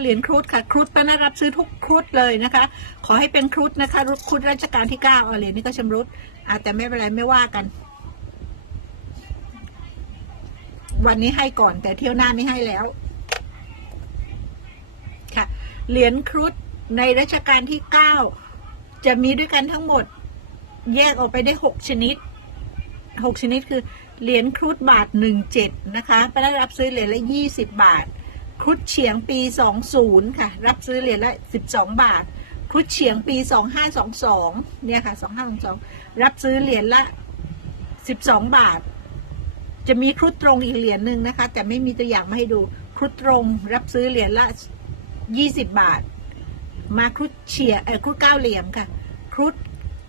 เหรียญครุฑค่ะครุฑป้านารับซื้อทุกครุฑเลยนะคะ ขอให้เป็นครุฑนะคะครุฑรัชกาลที่เก้าเหรียญนี้ก็ชำรุดอะแต่ไม่เป็นไรไม่ว่ากัน วันนี้ให้ก่อนแต่เที่ยวหน้าไม่ให้แล้ว ค่ะเหรียญครุฑในรัชกาลที่เก้าจะมีด้วยกันทั้งหมด แยกออกไปได้หกชนิดหกชนิดคือเหรียญครุฑบาทหนึ่งเจ็ดนะคะป้านารับซื้อเหรียญละยี่สิบบาท ครุฑเฉียงปี 20 ค่ะ รับซื้อเหรียญละ 12 บาท ครุฑเฉียงปี 2522 เนี่ยค่ะ 2522 รับซื้อเหรียญละ 12 บาท จะมีครุฑตรงอีกเหรียญหนึ่งนะคะ แต่ไม่มีตัวอย่างมาให้ดู ครุฑตรงรับซื้อเหรียญละ 20 บาท มาครุฑเฉียงเออครุฑเก้าเหลี่ยมค่ะ ครุฑ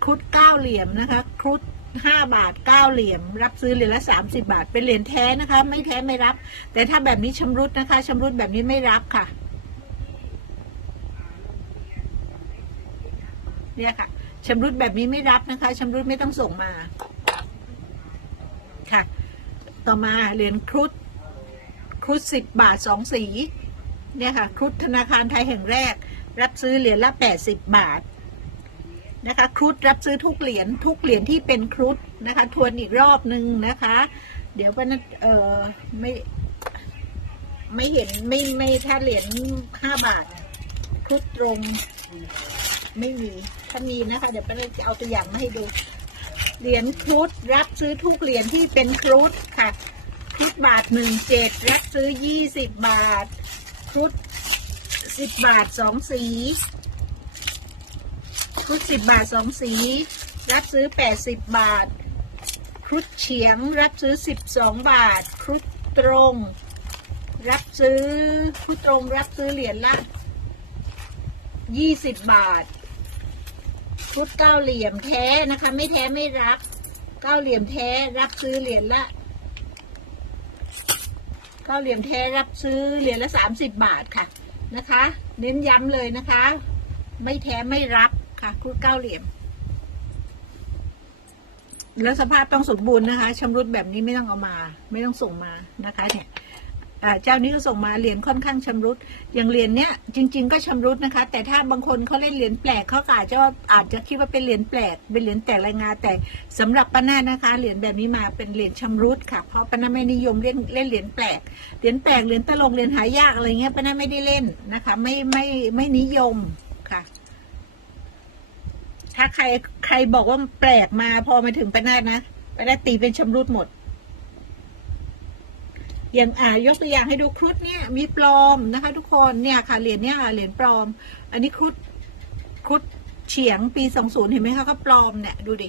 ครุฑเก้าเหลี่ยมนะคะ ครุฑ ห้าบาทเก้าเหลี่ยมรับซื้อเหรียญละสามสิบาท เป็นเหรียญแท้นะคะ ไม่แท้ไม่รับ แต่ถ้าแบบนี้ชำรุดนะคะชำรุดแบบนี้ไม่รับค่ะ เนี่ยค่ะชำรุดแบบนี้ไม่รับนะคะชำรุดไม่ต้องส่งมา ค่ะ ต่อมาเหรียญครุฑครุฑสิบบาทสองสี เนี่ยค่ะ ครุฑธนาคารไทยแห่งแรก รับซื้อเหรียญละแปดสิบบาท นะคะครุฑรับซื้อทุกเหรียญทุกเหรียญที่เป็นครุฑนะคะ ทวนอีกรอบนึงนะคะ เดี๋ยววันเออไม่ไม่เห็นไม่ไม่ถ้าเหรียญห้าบาทครุฑตรงไม่มีถ้ามีนะคะ เดี๋ยวป้าจะเอาตัวอย่างมาให้ดู เหรียญครุฑรับซื้อทุกเหรียญที่เป็นครุฑค่ะครุฑบาทหนึ่งเจ็ดรับซื้อยี่สิบบาทครุฑสิบบาทสองสี ครุฑสิบบาทสองสี รับซื้อแปดสิบบาท ครุฑเฉียงรับซื้อสิบสองบาท ครุฑตรง รับซื้อครุฑตรงรับซื้อเหรียญละยี่สิบบาท ครุฑเก้าเหลี่ยมแท้นะคะ ไม่แท้ไม่รับเก้าเหลี่ยมแท้รับซื้อเหรียญละเก้าเหลี่ยมแท้รับซื้อเหรียญละสามสิบบาทค่ะนะคะ เน้นย้ำเลยนะคะ ไม่แท้ไม่รับ ค่ะครุฑเก้าเหลี่ยม แล้วสภาพต้องสมบูรณ์นะคะชำรุดแบบนี้ไม่ต้องเอามา ไม่ต้องส่งมานะคะ เนี่ยเจ้านี้ก็ส่งมาเหรียญค่อนข้างชำรุด อย่างเหรียญเนี้ยจริง ๆ ก็ชำรุดนะคะ แต่ถ้าบางคนเขาเล่นเหรียญแปลกเขาอาจจะอาจจะคิดว่าเป็นเหรียญแปลก เป็นเหรียญแต่รายงานแต่สำหรับป้านานะคะเหรียญแบบนี้มาเป็นเหรียญชำรุดค่ะ เพราะป้านาไม่นิยมเล่นเล่นเหรียญแปลก เหรียญแปลกเหรียญตลกเหรียญหายากอะไรเงี้ยป้านาไม่ได้เล่นนะคะ ไม่ไม่ไม่นิยม ถ้าใครใครบอกว่าแปลกมาพอมาถึงป้านานะป้านาตีเป็นชำรุดหมด อย่างอ่ายกตัวอย่างให้ดูครุฑเนี่ยมีปลอมนะคะ ทุกคนเนี่ยค่ะเหรียญเนี่ยค่ะเหรียญปลอม อันนี้ครุฑครุฑเฉียงปีสองศูนย์เห็นไหมคะก็ปลอมเนี่ยดูดิ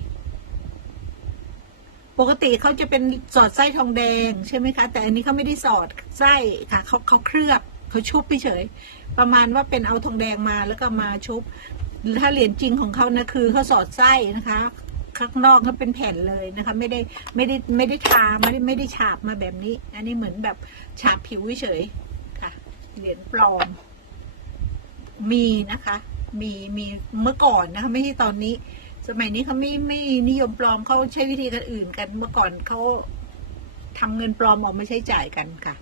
ปกติเขาจะเป็นสอดไส้ทองแดงใช่ไหมคะ แต่อันนี้เขาไม่ได้สอดไส้ค่ะเขาเขาเคลือบเขาชุบไปเฉย ประมาณว่าเป็นเอาทองแดงมาแล้วก็มาชุบ ถ้าเหรียญจริงของเขานะคือเขาสอดไส้นะคะข้างนอกเขาเป็นแผ่นเลยนะคะ ไม่ได้ไม่ได้ไม่ได้ทาไม่ได้ไม่ได้ฉาบมาแบบนี้ อันนี้เหมือนแบบฉาบผิวเฉยค่ะ เหรียญปลอม มีนะคะ มีมีเมื่อก่อนนะคะไม่ใช่ตอนนี้ สมัยนี้เขาไม่ไม่นิยมปลอมเขาใช้วิธีการอื่นกันเมื่อก่อนเขาทำเงินปลอมออกมาใช้จ่ายกันค่ะ